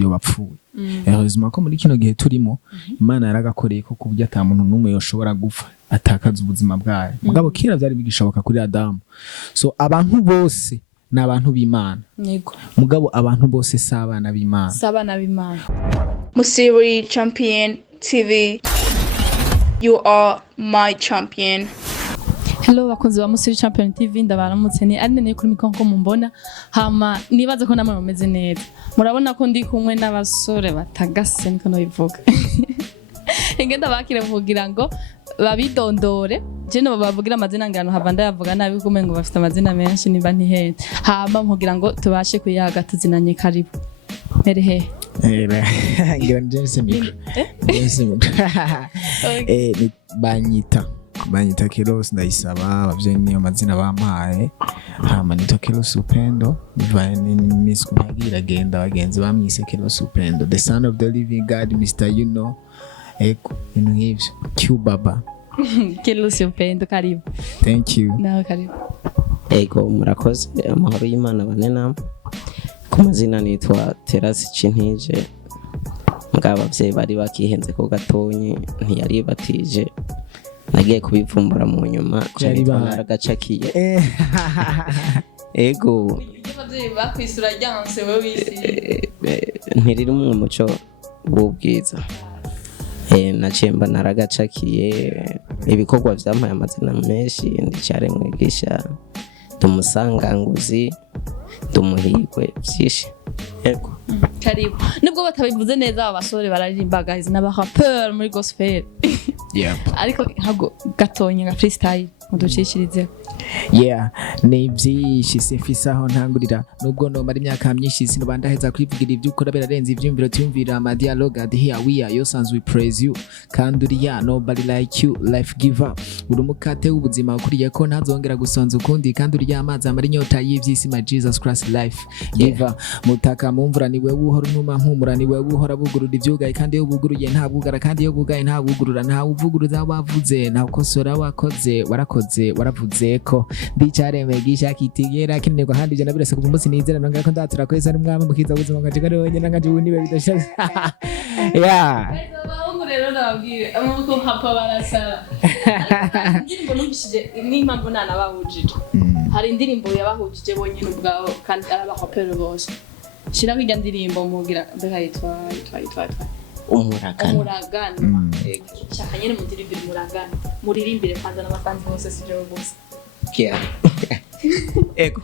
yo bapfuye heureusement ko muri kino gihe turimo Imana yaragakoreye ko kubyo ata muntu numwe yoshobora gupfa atakaza ubuzima bwayo mugabo kira byari bigishoboka kuri Adamu so abantu bose n'abantu b'Imana mugabo abantu bose sabana b'Imana Musiri Champion TV, you are my champion. Hello bakunzi ba Musiri Champion TV, ndabaramutse ni ari nene kuri mikonko mumbona hama nibaza ko namwe mumeze neza murabona ko ndi kumwe n'abasore batagase niko no bivuga ingenda bakire kugira ngo babidondore je no bavugira amazina ngano hava ndayavuga nabi kuko ngo bafite amazina menshi niba ntihete hama kugira ngo tubashe kuyaga tuzinanye karibu merehe ngira njense mikro banyita Keros ndayisaba abavyeyi niyo mazina bampaye hama nito Keros Upendo bivanye n'imisku nagira genda bagenzi bamwise Keros Upendo, the son of the living God, Mr. You know eko nk'ivyo Baba Keros Upendo karibu. Thank you. Nawe karibu. Ego murakoze amahoro y'Imana bane namwe ku mazina nitwa Terasi Cintije mugabo abavyeyi bari bakihenze ko gatonyi ntiyari batije nagiye kubivumbura mu nyuma cyari baragacakiye ego abavyeyi bakwisura ryanse we wisi ntiriri mu muco w'ubwiza nacemba naragacakiye ibikorwa vyampaye amazina menshi ndicyare mwigisha tumusanganguzi tumuhigwe byinshi ego karibu nubwo batabivuze neza abasore bararimbaga izina ba rapper muri gospel ariko hago gatonya ga freestyle muducishirize ni byinshi simfise aho ntangurira nubwo no mari imyaka myinshi sinubandaheza kwivugira ibyo ukora berarenze ivyumviro tuyumvira ama dialogue at here we are your sons we praise you kandi uriya nobody like you life giver urumukate w'ubuzima ukuriye ko ntazongera gusonza ukundi kandi uriya amazi amara inyota y'ivyisi my Jesus Christ life giver mutaka mumvura niwe wuhora numa mpumura niwe wuhora bugurura ivyugaye kandi yo buguruye nta bugara kandi yo bugaye nta bugurura nta uvuguruza wavuze nta ukosora wakoze waravuze ko ndicareme gisha kitigera kinirwa handi je nabirese ku munsi nizera nanga ko ndatura kweza n'umwami mukiza ubuzima ngaje gare wonyene ngaje unibe bidashaje bahungu rero ndababwire amuko hapa barasara indirimbo nubishije n'impamvu nana bahujije hari indirimbo yabahujije bonyene ubwabo kandi arabahopera bose shira kwijya ndirimbo mugira mbega yitwa umuragano cyaka nyene mudirimbire umuragano muririmbire kwanza n'abafanzi bose sije bose ego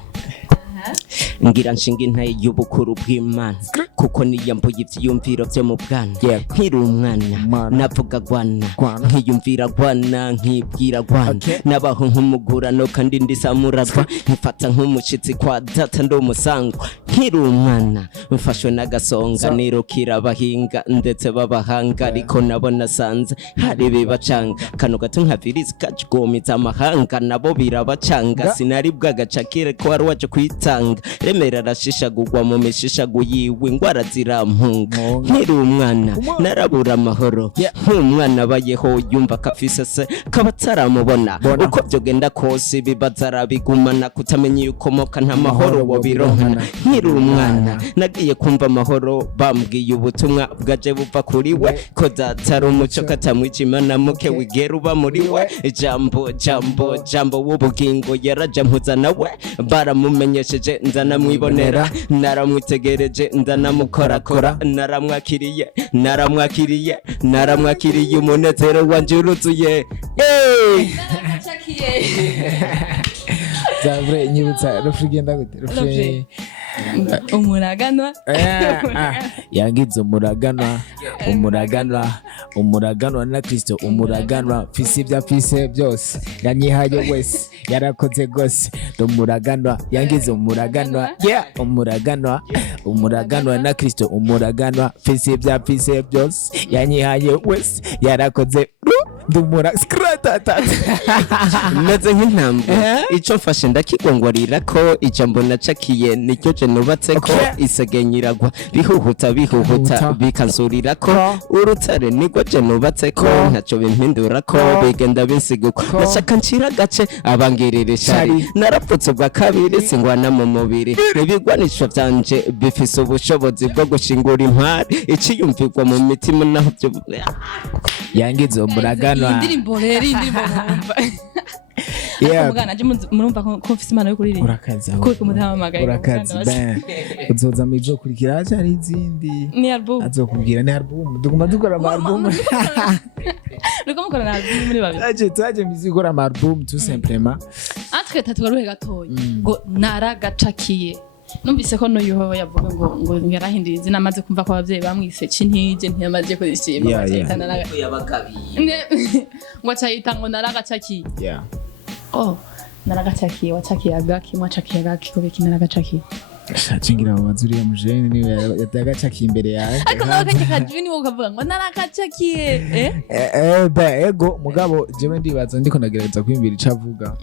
ngira nshinga intaye y'ubukuru bw'Imana kuko niyambuye ivyiyumviro vyo mu bwana nkiri umwana navuga gwana nkiyumvira gwana nkibwira gwana nabaho nk'umugurano kandi ndisamuragwa nkifata nk'umushitsi kwa data ndo musangwa nkiri umwana mfashwe n'agasonga nirukira abahinga ndetse babahanga ariko nabona sanze hari bibacanga kano gato nka virisi kajgomiza amahanga nabo birabacanga sinari bwagacakire ko wari waje kwitanga remera arashishagurwa mu mishishagu yiwe ingwara zirampunga nkiri umwana narabura amahoro nk'umwana bayeho yumva kafise se kabataramubona uko byogenda kose bibazarabigumana kutamenya yukomoka nta mahoro wo bironkana nkiri umwana nagiye kumva amahoro bambwiye ubutumwa bwaje buva kuri we ko datari umuco katamwijima na muke wigera uba muri we jambo w'ubugingo yaraja mpuza nawe baramumenyesheje ndanamwibonera naramwitegereje ndanamukorakora naramwakiriye umunezero wanje uruzuye Zavre nyibutsa rufigenda gute rufi umuraganwa yangize umuraganwa na Kristo umuraganwa fisi bya fise byose yanyihaye wese yarakoze gose umuraganwa yangize umuraganwa na Kristo umuraganwa fisi bya fise byose yanyihaye wese yarakoze ndumura skratata meze nk'intambwe ico mfashe ndakigongorira ko ijambo nacakiye nicyo je nubatse ko isegenyiragwa bihuhuta bikansurira ko urutare niko je nubatse ko ntaco bimpindura ko bigenda binsiguko nashaka ncira gace abangerere shari narapfutse bwa kabiri singwana mu mubiri ibigwanisho vyanje bifise ubushobozi bwo gushingura impari iciyumvirwa mu mitima naho byo yangizo muraganwa indirimbo mwumva mugana je murumva ko mfise imana yo kuririmba urakaza ko kumutamagaye urakaza uzoza mu izo kurikira cyari izindi ni album azokubwira ni album duguma dukora album Riko mukora na album muri babiri twaje mizikora album tout simplement atwe tatugaruhe gatoyi ngo naragacakiye numvise ko no yuho yavuga ngo yarahinduye izina amaze kumva ko abavyeyi bamwise cintije ntiyamaze ko ishima batayitana ngo atayita ngo naragacakiye naragacakiye wacakiye agaki mwacakiye agaki ko biki naragacakiye shacingira mu mazuri ya mujene niwe yatagacakiye imbere yawe ariko nawe kajini wo kavuga ngo naragacakiye ego mugabo jewe ndibaza ndiko nagereza kwimbira icavuga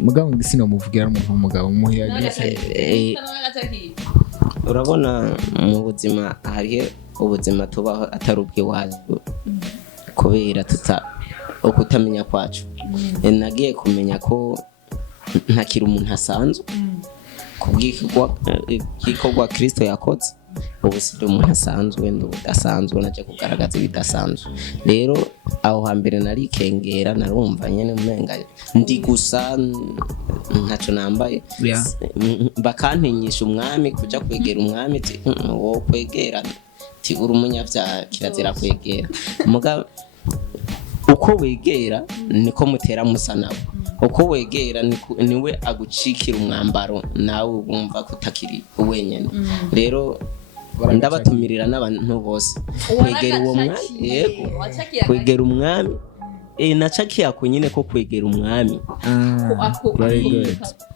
mugabo ngisino muvugira n'umuntu w'umugabo muhiyagisha urabona mu buzima hariho ubuzima tubaho atari ubw'iwacu kubera ukutamenya kwacu nagiye kumenya ko ntakiri umuntu asanzwe kubw'igikorwa Kristo yakoze ubu si umuntu asanzwe udasanzwe naje kugaragaza ibidasanzwe rero aho hambere nari kengera narumva nyene umenga ndi gusa ntaco nambaye bakantinyisha umwami kuja kwegera umwami ati wo kwegera ti uri umunyavyaha kirazira kwegera mugabo uko wegera niko mutera musanabo uko wegera niwe agucikira umwambaro nawe wumva kutakiri wenyene rero ndabatumirira n'abantu bose kwegera uwo mwami yego kwegera umwami nacakiye ako nyine ko kwegera umwami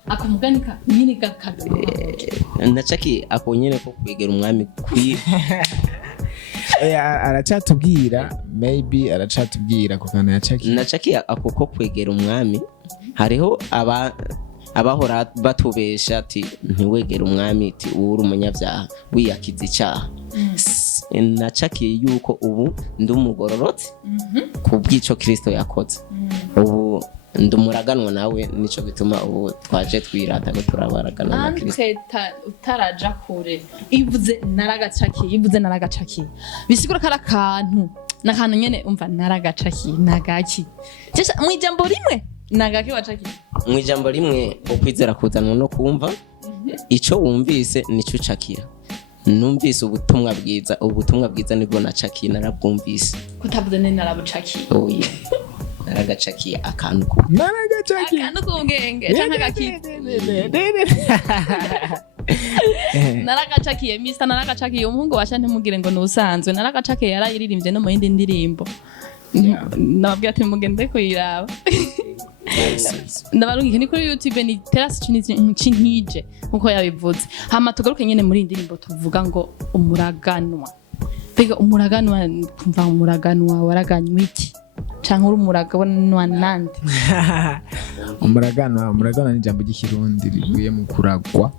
ako muganika nyine gakado nacakiye ako nyine ko kwegera umwami aracatubwira maybe aracatubwira ko kana nacakiye ako ko kwegera umwami hariho abahora batubesha ati ntiwegera umwami ati uri umunyavyaha wiyakiza icyaha nacakiye yuko ubu ndi umugororotse kubw'ico Kristo yakoze ubu ndumuraganwa nawe nico bituma ubu twaje twirata ko turabaraganwa na Kristo utaraja kure ivuze naragacakiye bisigura kara kantu nakantu nyene umva naragacakiye nagaki mu ijambo rimwe nagaki wacakiye mu ijambo rimwe ukwizera kuzanwa no kumva ico wumvise nico ucakira numvise ubutumwa bwiza nibwo nacakiye narabwumvise kutavuze ne narabucakiye oya naragacakiye akantu k'ubwenge canke gaki naragacakiye Mr naragacakiye umuhungu washa ntimugire ngo nusanzwe naragacakiye yarayiririmbye no mu yindi ndirimbo nababwira ati mugende kuyiraba ndabarungike ni kuri YouTube ni terasi cintije nkuko yabivuze hama tugaruke nyene muri indirimbo tuvuga ngo umuraganwa bega umuraganwa kumva umuraganwa waraganywe iki canke uri umuraganwa nande umuraganwa ni ijambo ry'ikirundi rivuye mu kuragwa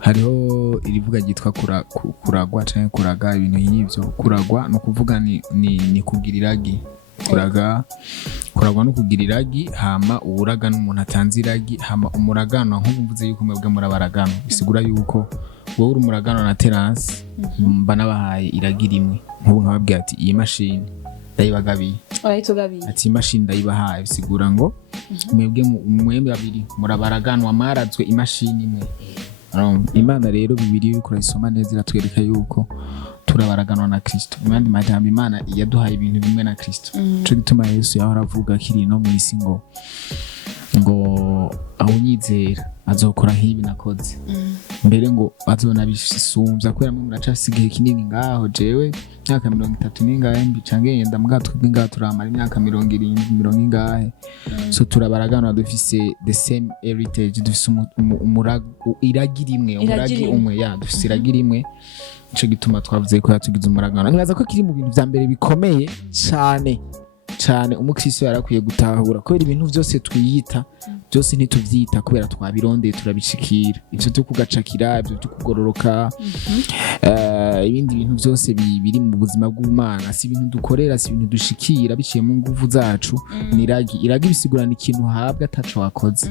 hariho irivuga ryitwa kuragwa canke kuraga ibintu nk'ivyo kuragwa no kuvuga ni kugira iragi kuragwa no kugira iragi hama uburaga n'umuntu atanze iragi hama umuraganwa nk'uvuze yuko mwebwe murabaragano bisigura yuko wowe uri umuraganwa na Terence mba nabahaye iragi rimwe nk'ubu nkababwira ati iyi mashini ndayibagabiye ati imashini ndayibahaye bisigura ngo mwebwe babiri murabaraganwa marazwe imashini imwe Imana rero bibiri yuko isoma neza iratwereka yuko turabaraganwa na Kristo imandi majambo Imana yaduhaye ibintu bimwe na Kristo cyo gituma Yesu yahora avuga kiri no mwisi ngo ngo awunyizera azokora nk'ibi nakoze mbere ngo azona bisumbya kubera mwe muracafise igihe kinini ngaho jewe myaka 30 n'ingahe mbica ngenda mugatwe bw'ingaho turamara imyaka 70 ingahe so turabaragana dufise the same heritage dufise umurago iragira imwe umuragi umwe ya dufise iragira imwe ico gituma twavuze ko yatugize umuragano nibaza ko kiri mu bintu vya mbere bikomeye cyane umukristo yarakwiye gutahura kubera ibintu byose twiyita byose ntituvyita kubera twabirondeye turabishikira ivyo byo kugacakira ivyo byo kugororoka ibindi bintu byose biri mu buzima bw'Imana si ibintu dukorera si ibintu dushikira biciye mu nguvu zacu iragi bisigurana ikintu habwa ataco wakoze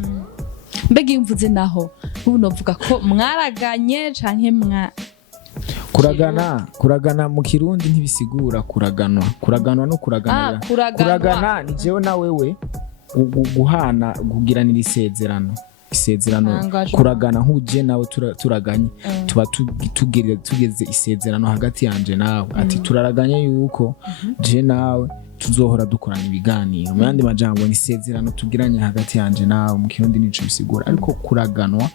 mbega imvuze naho ubu novuga ko mwaraganye canke kuragana mu kirundi ntibisigura kuraganwa no kuragana ni jewe na wewe guhana kugiranira isezerano kuragana nk'uje nawe turaganye tuba tugeze isezerano hagati yanje nawe ati turaraganye yuko je nawe tuzohora dukorana ibiganiro mu yandi majambo ni isezerano tugiranye hagati yanje nawe mu kirundi nico bisigura ariko kuraganwa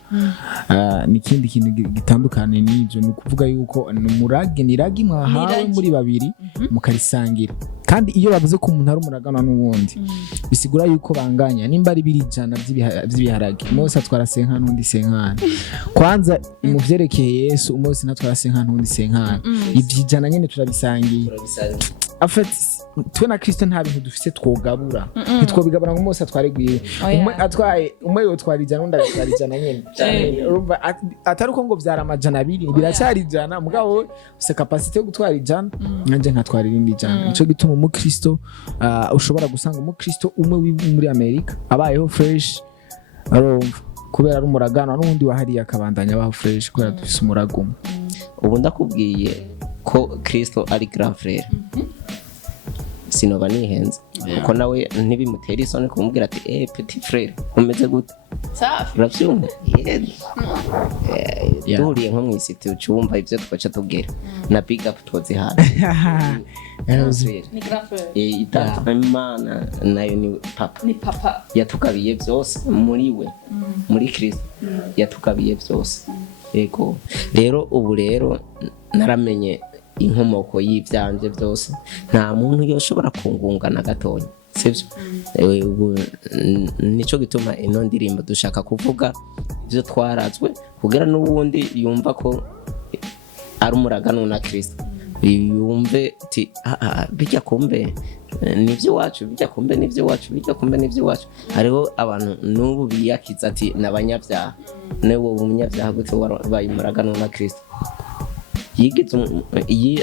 nikindi kintu gitandukanye n'ivyo ni ukuvuga yuko niragi mwahawe muri babiri mukarisangira kandi iyo bavuze ko umuntu ari umuraganwa n'uwundi bisigura yuko banganya nimba ari 200 vy'ibiharage Mose atwara senkana n'undi senkana kwanza mu vyerekeye Yesu Mose natwara senkana n'undi senkana ivyijana nyene turabisangiye afet twe na Kristo nta bintu dufise twogabura bitwobigabura ngo Mose atwareguye umwe yotwara ijana n'undi agatwara ijana nyene urumva atari uko ngo vyara amajana 2 biracyari ijana mugabo ufise capacity yo gutwara ijana nanje nkatwara irindi ijana ico gituma umukristo ushobora gusanga umukristo umwe muri Amerika abayeho fresh arumva kubera ari umuragano n'undi wahariye akabandanya abaho fresh kubera dufise umuragumo ubu ndakubwiye ko Kristo ari grand frère sinoba nihenze kuko nawe ntibimutera isoni kumubwira ati petit frère umeze gute safi uravyumva duhuriye nko mw'isiti ucumva ivyo twaca tubwira na big up twozihana ni grand frère itatu Imana nayo ni papa yatugabiye byose muri we muri Kristo yatugabiye byose yego rero ubu rero naramenye inkomoko y'ivyanje byose nta muntu yoshobora kungungana gatonya sivyo nico gituma ino ndirimbo dushaka kuvuga ivyo twarazwe kugira n'ubundi yumva ko ari umuragano na Kristo yumve ti bijya kumbe nivyo wacu bijya kumbe nivyo wacu bijya kumbe nivyo wacu hariho abantu n'ubu biyakiza ati nabanyabyaha newo umunyabyaha gute bayimuragano na Kristo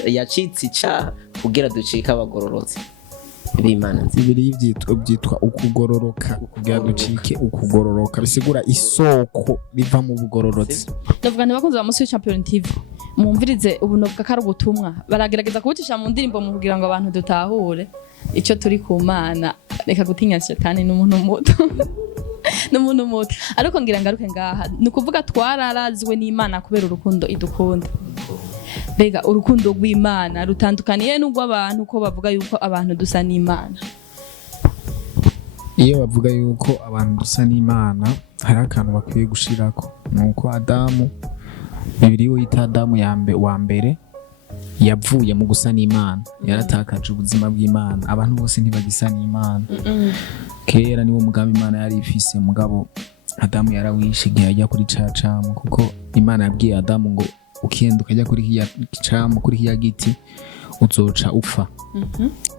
yacitse icaha kugira ducika abagororotse b'Imana bibiri byitwa ukugororoka kugira ducike ukugororoka bisigura isoko riva mu bugororotse ndavuga ntibakunze bamusuye Champion TV mumvirize ubu novuga ko ari ubutumwa baragerageza kubucisha mu ndirimbo mu kugira ngo abantu dutahure ico turi ku Mana reka gutinya shetani n'umuntu muto ariko ngira ngaruke ngaha ni ukuvuga twararazwe n'Imana kubera urukundo idukunda bega urukundo rw'Imana rutandukaniye n'urw'abantu ko bavuga yuko abantu dusa n'Imana iyo bavuga yuko abantu dusa n'Imana hari akantu bakwiye gushirako nuko Adamu bibiri wita Adamu wa mbere yavuye mu gusa n'Imana yaratakaje ubuzima bw'Imana abantu bose ntibagisa n'Imana kera niwo mugambi Imana yari ifise mugabo Adamu yarawishe igihe ajya kuri cacamu kuko Imana yabwiye Adamu ngo ukenda ukajya kuri hiya cacamu kuri hiya giti uzoca upfa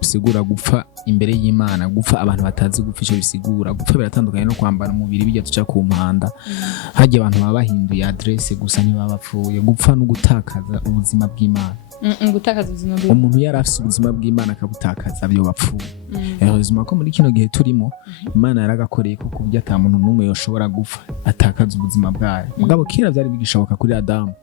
bisigura gupfa imbere y'Imana gupfa abantu batazi gupfa ico bisigura gupfa biratandukanye no kwambara umubiri bijya tuca ku mpanda haje abantu baba bahinduye adresse gusa ntibaba bapfuye gupfa no gutakaza ubuzima bw'Imana gutakaza ubuzima bw'Imana umuntu yarafise ubuzima bw'Imana akabutakaza byo bapfuye ubuzima ko muri kino gihe turimo Imana yaragakoreye ko kubyo ata muntu numwe yoshobora gupfa atakaza ubuzima bwayo mugabo kera byari bigishoboka kuri Adamu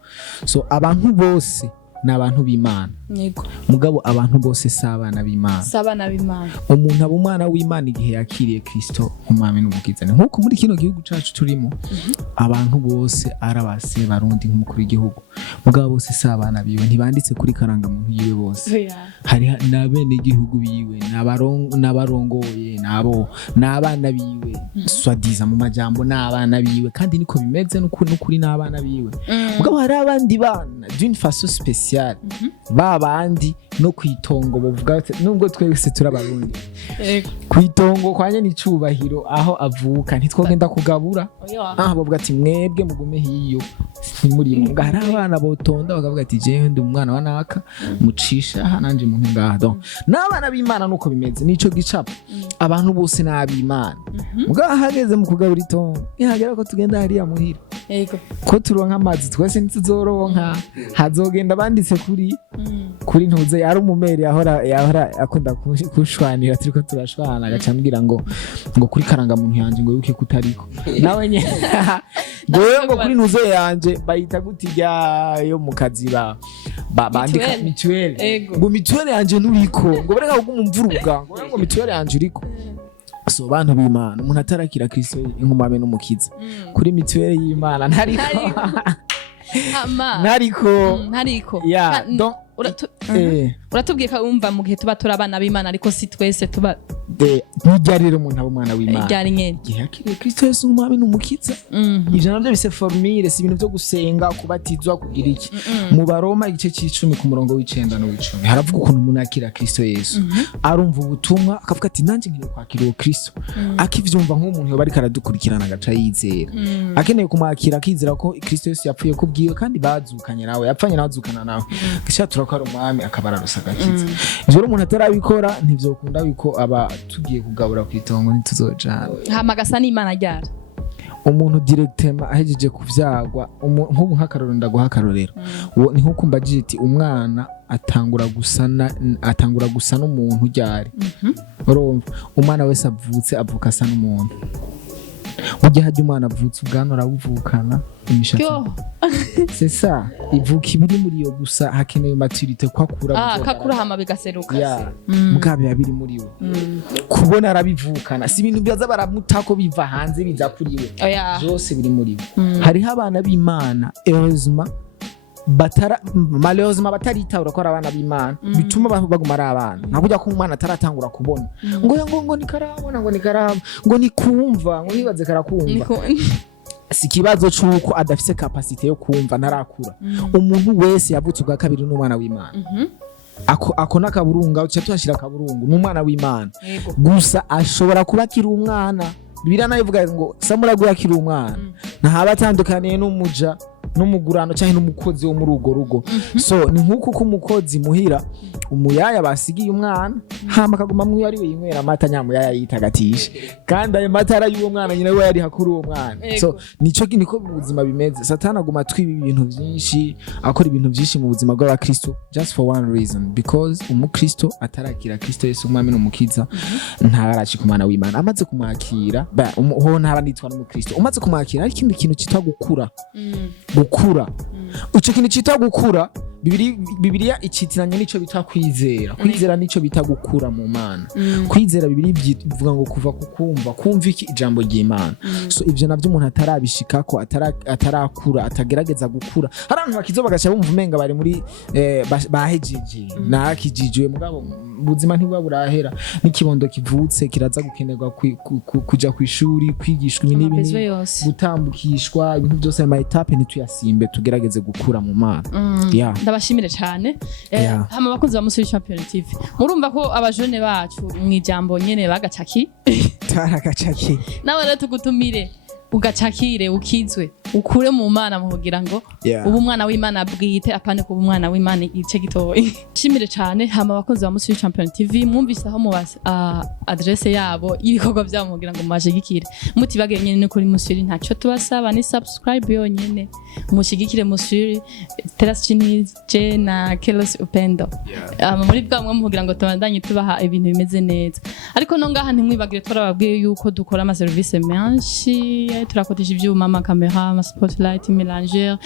so abantu bose n'abantu b'Imana yego mugabo abantu bose sabana b'Imana sabana b'Imana umuntu aba umwana w'Imana igihe yakiriye Kristo umwami n'umukiza nkuko muri kino gihugu cacu turimo abantu bose arabase barundi nk'umukuru w'igihugu mugabo bose sabana biwe ntibanditse kuri karanga muntu yiwe bose hari nabene igihugu biwe n'abarongoye nabo n'abana biwe swadiza mu majambo n'abana biwe kandi niko bimeze n'ukuri n'abana biwe mugabo hari abandi bana d'une façon spéciale babandi no kwitongo bavuga nubwo twese turabarundi kwitongo kwanye n'icubahiro aho avuka ntitwogenda kugabura bavuga ati mwebwe mugume hiyo muri mu ngara abana botonda bakavuga ati je ndi umwana wa naka mucisha hananje mu ngaha donc n'abana b'Imana nuko bimeze nico gicapa abantu bose n'ab'Imana mugabo hageze mu kugabura itongo ihagera ko tugenda hariya muhira ko turonka amazi twese ntituzoronka hazogenda banditse kuri ntuze yari umumeri yahora akunda kushwanira turiko turashwana agacambwira ngo kuri karanga muntu yanje ngo yuke kutariko nawe nye ngo kuri ntuze yanje bayita gutirya yo mu kaziba bandika mituelle ngo mituelle yanje nuriko ngo bereka kugumumvuruga ngo mituelle yanje uriko so bantu b'Imana umuntu atarakira Kristo inkumame n'umukiza kuri mituelle y'Imana ntariko ya donc uratubwiye ko umva mu gihe tuba turabana b'Imana ariko si twese tuba ntiryarire umuntu aba umwana w'Imana ryari nyene yakiriye Kristo Yesu umwami n'umukiza ivyo navyo bise formule si ibintu vyo gusenga kubatizwa kugira iki mu Baroma igice c'10 ku murongo w'9 no w'10 haravuga ukuntu umuntu akira Kristo Yesu arumva ubutumwa akavuga ati nanje ngiye kwakira Kristo akivyumva nk'umuntu yo bari karadukurikirana agaca yizera akeneye kumwakira akizera ko Kristo Yesu yapfuye kubwiwe kandi bazukanye nawe yapfanye nawe azukana nawe gishatura ko ari umwami akabararusa agakiza ivyo umuntu atarabikora ntivyokunda yuko aba tugiye kugabura kwitongo ntituzojana hamagasa n'Imana ryara umuntu directement ahejeje kuvyagwa nk'ubu nk'akarorero ndaguhakarorero ni nko kumbagije ati umwana atangura gusa n'umuntu ryari urumva umwana wese avutse avuka asa n'umuntu mugihe hajya umwana avutse ubwana arabuvukana imishatsi c'est ça ivuka ibiri muri yo gusa hakenewe maturité kakura hama bigaseruka mugabe yabiri muri we kubona arabivukana si ibintu byaza baramutako biva hanze biza kuri we byose biri muri we hariho abana b'Imana heureusement malheureusement bataritaura ko abana b'Imana bituma baguma ari abana ntabujya ko umwana ataratangura kubona ngo nikarabona ngo nikaraba ngo nikumva ngo nibaze karakumva si kibazo cyuko adafise capacité yo kumva narakura umuntu wese yavutse ubwa kabiri n'umwana w'Imana ako nakaburunga uca tuyashira kaburungu n'umwana w'Imana gusa ashobora kuba kiri umwana bibira nayo ivuga ngo samuragu yakiri umwana ntahaba atandukaniye n'umuja n'umugurano cyangwa n'umukozi wo muri ugo rugo so ni nkuko ko umukozi muhira umuyaya basigiye umwana hama kaguma mwiyo ari we yinywera amata nyamuyaya yitagatisha kandi ayo matara y'uwo mwana nyine we yari hakuru uwo mwana so nico niko mu buzima bimeze satana aguma twiba ibintu byinshi akora ibintu byinshi mu buzima bw'abakristo just for one reason because umukristo atarakira Kristo Yesu umwami n'umukiza ntaraci ku mwana w'Imana amaze kumwakira ho ntaba nitwa n'umukristo umaze kumwakira ari ikindi kintu cyitwa gukura uco kintu cyitwa gukura Bibiliya icitiranye nico bita kwizera nico bita gukura mu Mana kwizera Bibiliya bivuga ngo kuva kumva iki ijambo ry'Imana so ivyo navyo umuntu atarabishikako atarakura atagerageza gukura hari abantu bakizo bagacha bumva umenga bari muri bahejeje nakijijwe mugabo ubuzima ntibwa burahera n'ikibondo kivutse kiraza gukenerwa kuja kwishuri kwigishwa ibintu gutambukishwa ibintu byose ama etape ntituyasimbe tugerageze gukura mu Mana ndabashimire cyane hama bakunzi ba Musiri Champion TV murumva ko abajone bacu mwijambo nyene bagacaki taragacaki nawe rero tugutumire ugacakire ukizwe ukure mu Mana mu kugira ngo ubu umwana w'Imana bwite apane kuba umwana w'Imana ice gitoyi shimire cyane hama bakunzi ba Musiri Champion TV mwumvise aho mu adresse yabo ibikorwa byabo mugira ngo mashigikire mutibage nyene no kuri Musiri ntacyo tubasaba ni subscribe yonyene mushigikire Musiri Teraschinije na Kelos Upendo muri bwamwe mu kugira ngo tubandanye tubaha ibintu bimeze neza ariko no ngaha ntimwibagire twarababwiye yuko dukora ama service menshi turakotisha ibyuma ama camera ama spotlight mélangeur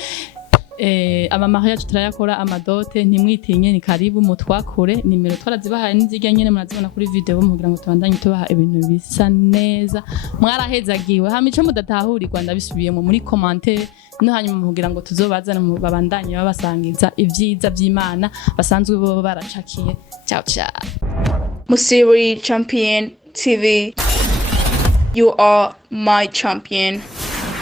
ama mariage turayakora amadote ntimwitinye ni karibu mutwakure nimero twarazibahaye n'izijya nyene murazibona kuri video mugira ngo tubandanye tubaha ibintu bisa neza mwarahezagiwe hama ico mudatahurirwa ndabisubiyemo muri commentaire no hanyuma mugira ngo tuzobazana mu babandanye babasangiza ivyiza vy'Imana basanzwe bo baracakiye ciao ciao Musiri Champion TV, you are my champion.